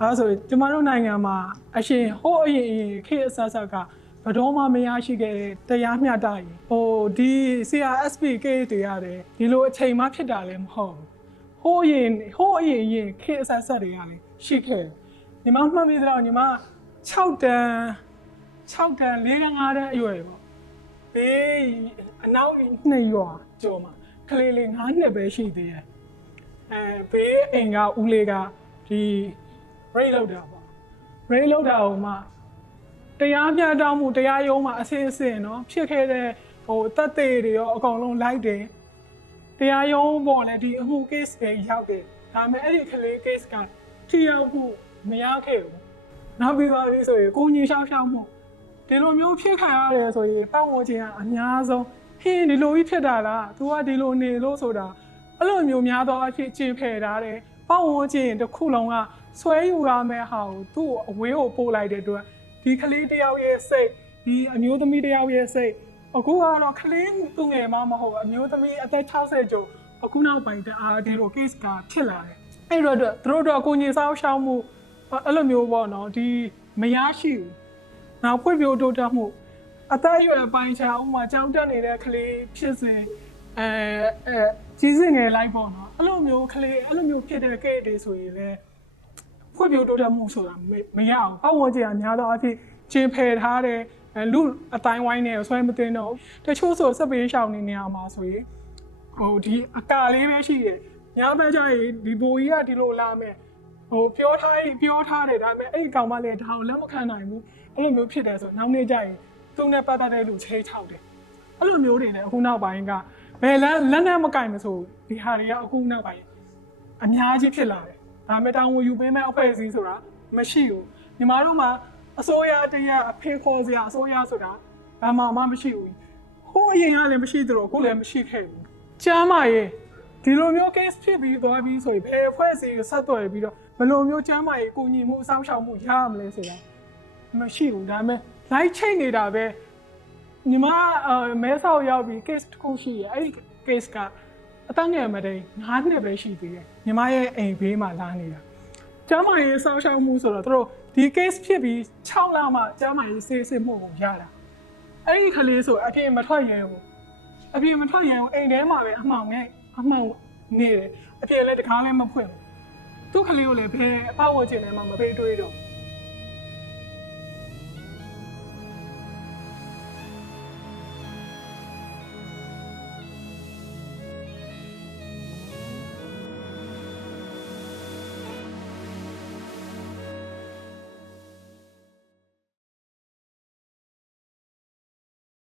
အဲဒါဆိုရင်ကျမတို့နိုင်ငံမှာအရှင်ဟိုးအရင်အရင်ခေတ်အဆက်ဆက်ကဘယ်တော့မှမရရှိခဲ့တဲ့တရားမျှတရေးဟိုဒီ CRSP ကေတွေရတယ်ဒီလိုအချိန်မှဖြစ်တာလည်းမဟုတ်ဘူးဟိုးအရင်ဟိုးအရင်အရင်ခေတ်အဆက်ဆက်တွေကလည်းရှိခဲ့တယ်ညီမမှတ်မိသလောက်ညီမ6တန်း6တန်း4က5တန်းအရွယ်ပေါ့ဘေးအနောက်နှစ်ရွာကျော်မှာကလေးလေး9နှစ်ပဲရှိသေးတယ်အဲဘေးအိမ်ကဦးလေးကဒီ break လောက်တာပေါ့ break လောက်တာဟိုမှတရားမျှတမှုတရားရုံးမှာအစင်အစင်နော်ဖြစ်ခဲ့တဲ့ဟိုတက်သေးတွေရောအကုန်လုံးလိုက်တယ်တရားရုံးပေါ်လည်းဒီအမှု case တွေရောက်တယ်ဒါပေမဲ့အဲ့ဒီကလေး case ကထိရောက်မှုမရခဲ့ဘူးနောက်ပြီးတော့ဒီဆိုရင်ကိုကြီးရှောက်ရှောက်မှုဒီလိုမျိုးဖြစ်ခံရတယ်ဆိုရင်ပတ်ဝန်းကျင်ကအများဆုံးဟင်းဒီလိုကြီးဖြစ်တာလား तू ကဒီလိုနေလို့ဆိုတာအဲ့လိုမျိုးများသောအဖြစ်ခြေဖယ်ထားတယ်ပတ်ဝန်းကျင်တစ်ခုလုံးက ဆွဲယူရမယ့်ဟာကိုသူ့ကိုအဝေးကိုပို့လိုက်တဲ့အတွက်ဒီကလေးတစ်ယောက်ရဲ့စိတ်ဒီအမျိုးသမီးတစ်ယောက်ရဲ့စိတ်အခုကတော့ကလေးသူငယ်မှမဟုတ်ဘူးအမျိုးသမီးအသက်60ကျော်အခုနောက်ပိုင်းတအားဒီလို case ကဖြစ်လာတယ်။အဲ့တော့သူတို့တော့ကိုကြီးစားရှောင်းမှုအဲ့လိုမျိုးပေါ့နော်ဒီမရရှိဘူး။နောက်ဖွံ့ဖြိုးတိုးတက်မှုအသက်အရွယ်ပိုင်းခြားဥပမာကြောင်းတက်နေတဲ့ကလေးဖြစ်စေအဲအဲကြီးစင်ငယ်လိုက်ပေါ့နော်အဲ့လိုမျိုးကလေးအဲ့လိုမျိုးဖြစ်တဲ့ကိတ်တွေဆိုရင်လည်း ဖွံ့ဖြိုးတိုးတက်မှုဆိုတာမမရအောင်ပတ်ဝန်းကျင်အများသောအားဖြင့်ကျင်ဖယ်ထားတဲ့အဲလူအတိုင်းဝိုင်းနဲ့ဆွဲမတင်တော့ဘူးတချို့ဆိုစက်ပေးရှောင်းနေနေအောင်ပါဆိုရင်ဟိုဒီအကာလေးပဲရှိတယ်ညဘက်ကျရင်ဒီဘိုကြီးကဒီလိုလာမယ်ဟိုပြောထားရင်ပြောထားတယ်ဒါပေမဲ့အဲ့ဒီကောင်မလည်းဒါကိုလက်မခံနိုင်ဘူးအဲ့လိုမျိုးဖြစ်တယ်ဆိုနောက်နေ့ကျရင်သူနဲ့ပတ်သက်တဲ့လူချေးချောက်တယ်အဲ့လိုမျိုးတွေနဲ့အခုနောက်ပိုင်းကဘယ်လက်လက်နဲ့မကင်မဆိုဒီဟာတွေကအခုနောက်ပိုင်းအများကြီးဖြစ်လာတယ်။ ဒါမဲ့တောင်းဝယူပေးမဲ့အဖွဲ့အစည်းဆိုတာမရှိဘူး။ညီမတို့မှာအစိုးရတရက်အဖေခေါ်စရာအစိုးရဆိုတာဘာမှမမရှိဘူး။ဟိုအရင်ကလည်းမရှိသလိုအခုလည်းမရှိခဲ့ဘူး။ကျမ်းမာရေးဒီလိုမျိုး case ဖြစ်ပြီးသွားပြီးဆိုရင်ဘယ်အဖွဲ့အစည်းကိုဆက်သွယ်ပြီးတော့ဘယ်လိုမျိုးကျမ်းမာရေးကိုညီမှုအဆောင်ရှောက်မှုရရမလဲဆိုတာမရှိဘူး။ဒါမဲ့ live ချိန်နေတာပဲညီမအဲမဲဆောက်ရောက်ပြီး case တစ်ခုရှိရအဲ့ဒီ case က အတန်းငယ်မတိန်9နှစ်ပဲရှိသေးတယ်ညီမရဲ့အိမ်ဘေးမှာလာနေတာကျမ်းမာရေးစောင့်ရှောက်မှုဆိုတော့သူတို့ဒီ case ဖြစ်ပြီး6လမှကျမ်းမာရေးဆေးစစ်မှုကိုရတာအဲ့ဒီကလေးဆိုအပြင်မထွက်ရဲဘူးအပြင်မထွက်ရဲဘူးအိမ်ထဲမှာပဲအမှောင်နဲ့အမှောင်နေတယ်အပြင်လည်းတကားလည်းမဖွင့်ဘူးသူ့ကလေးကိုလည်းဘယ်အပေါ့ဝကျင်ထဲမှာမပေးတွေးတော့ဘူး